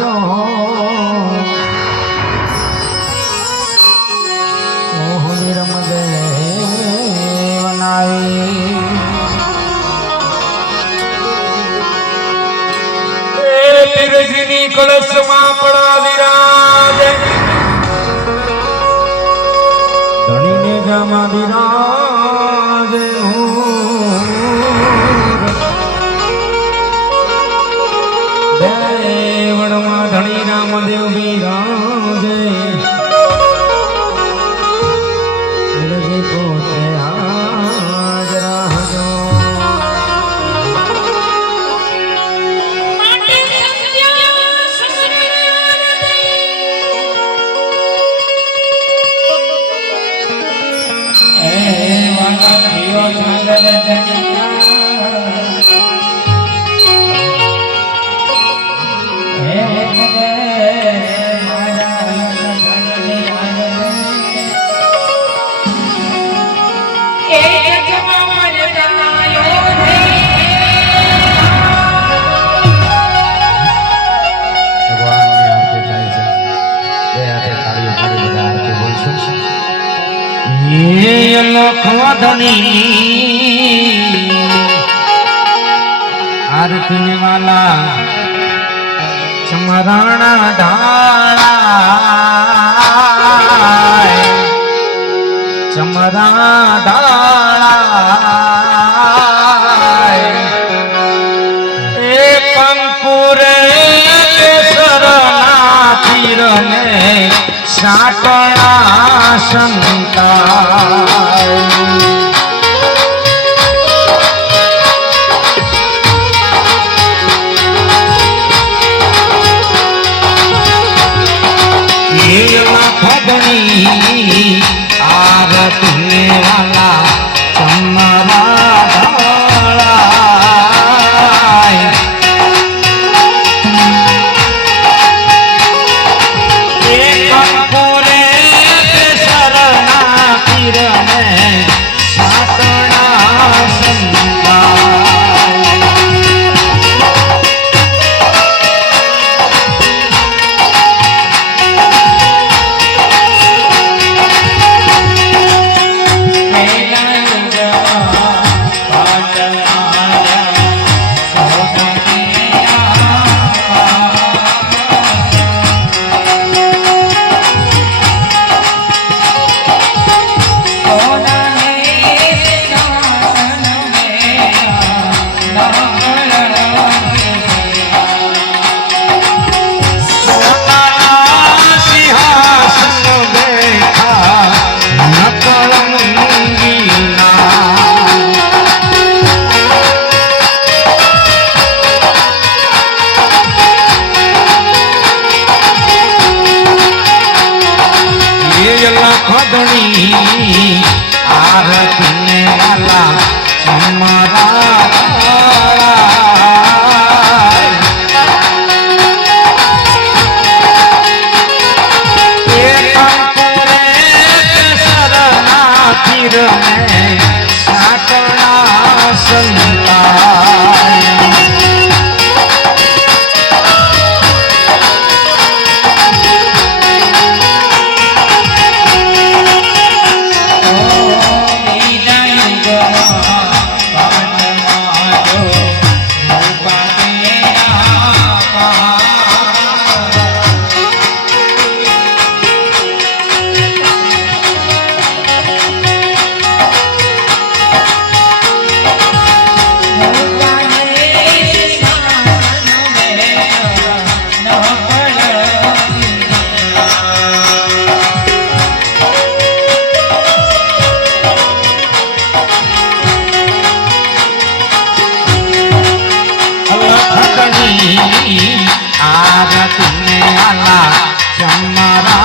રાહજો તીરજની કળશમાં પડા વિરાજ ધણીને જામા વિરાજ દેવણમાં ધણી રામદેવ વિરાજે તીરજી પોતે હાજ રાહજો आरती वाला चमराणा ढाला चमरा ढाला ए पंकुरे केसरना तीरने साकळा संता आरती वाला चमरा आरती वाला चमरा तीर में साकड़ा संता आरती वाला चमरा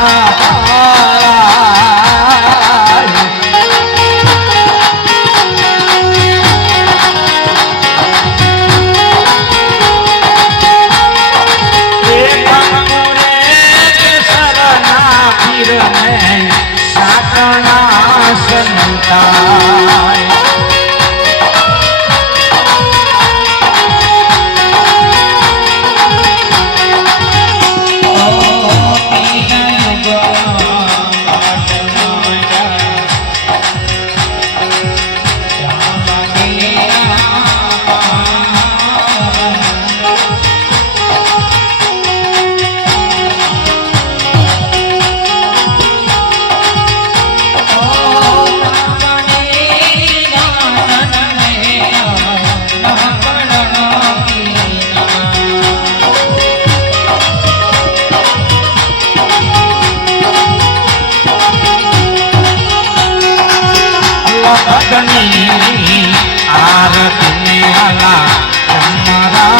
साकड़ा संता ભક્તની આરતી વાલા ચમરા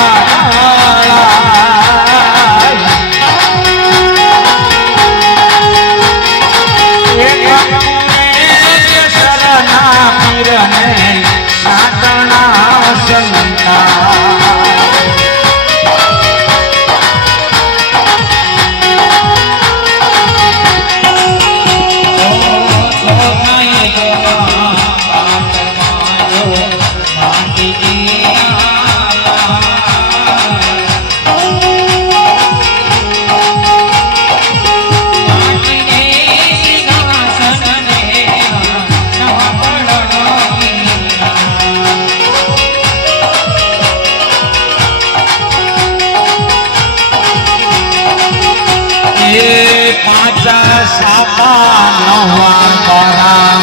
શરણા પીરને સાતણા સંતા સાતા નવા બારા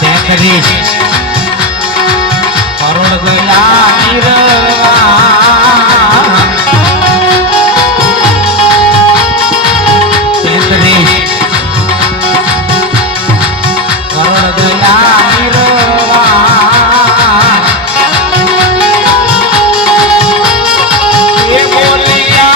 33 કરોડ ગયા નિર્વાણ 33 કરોડ ગયા નિર્વાણ એ બોલિયા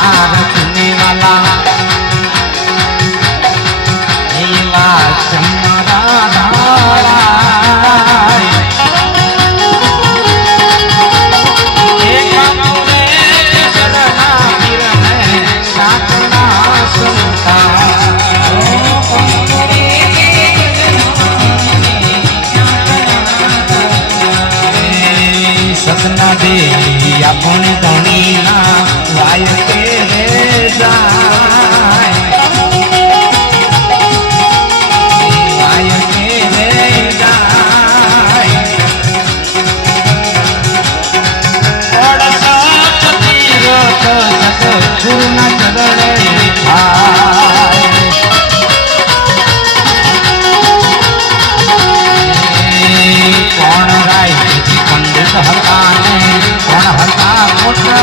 आरती वाला सपना दे अपनी धनी ना वाय के जाए वाय के जाए और साथ तीरथ सतगुरु न चढ़े भाई कौन राय पंडित હતા ને કોણ હતા મોટવા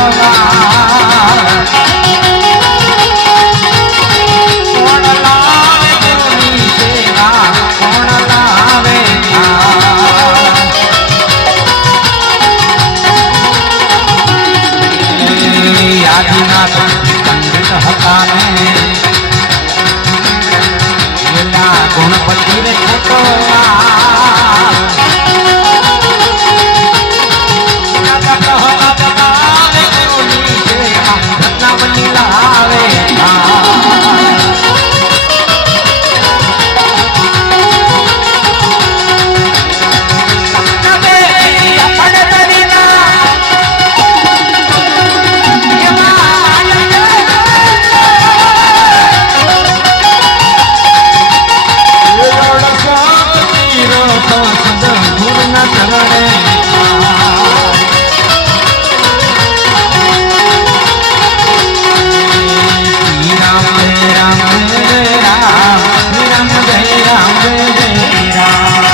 કોણ લાવે દેવની સેવા કોણ લાવે આદિનાથ પંડિત હતા ને ગુણપતિ રે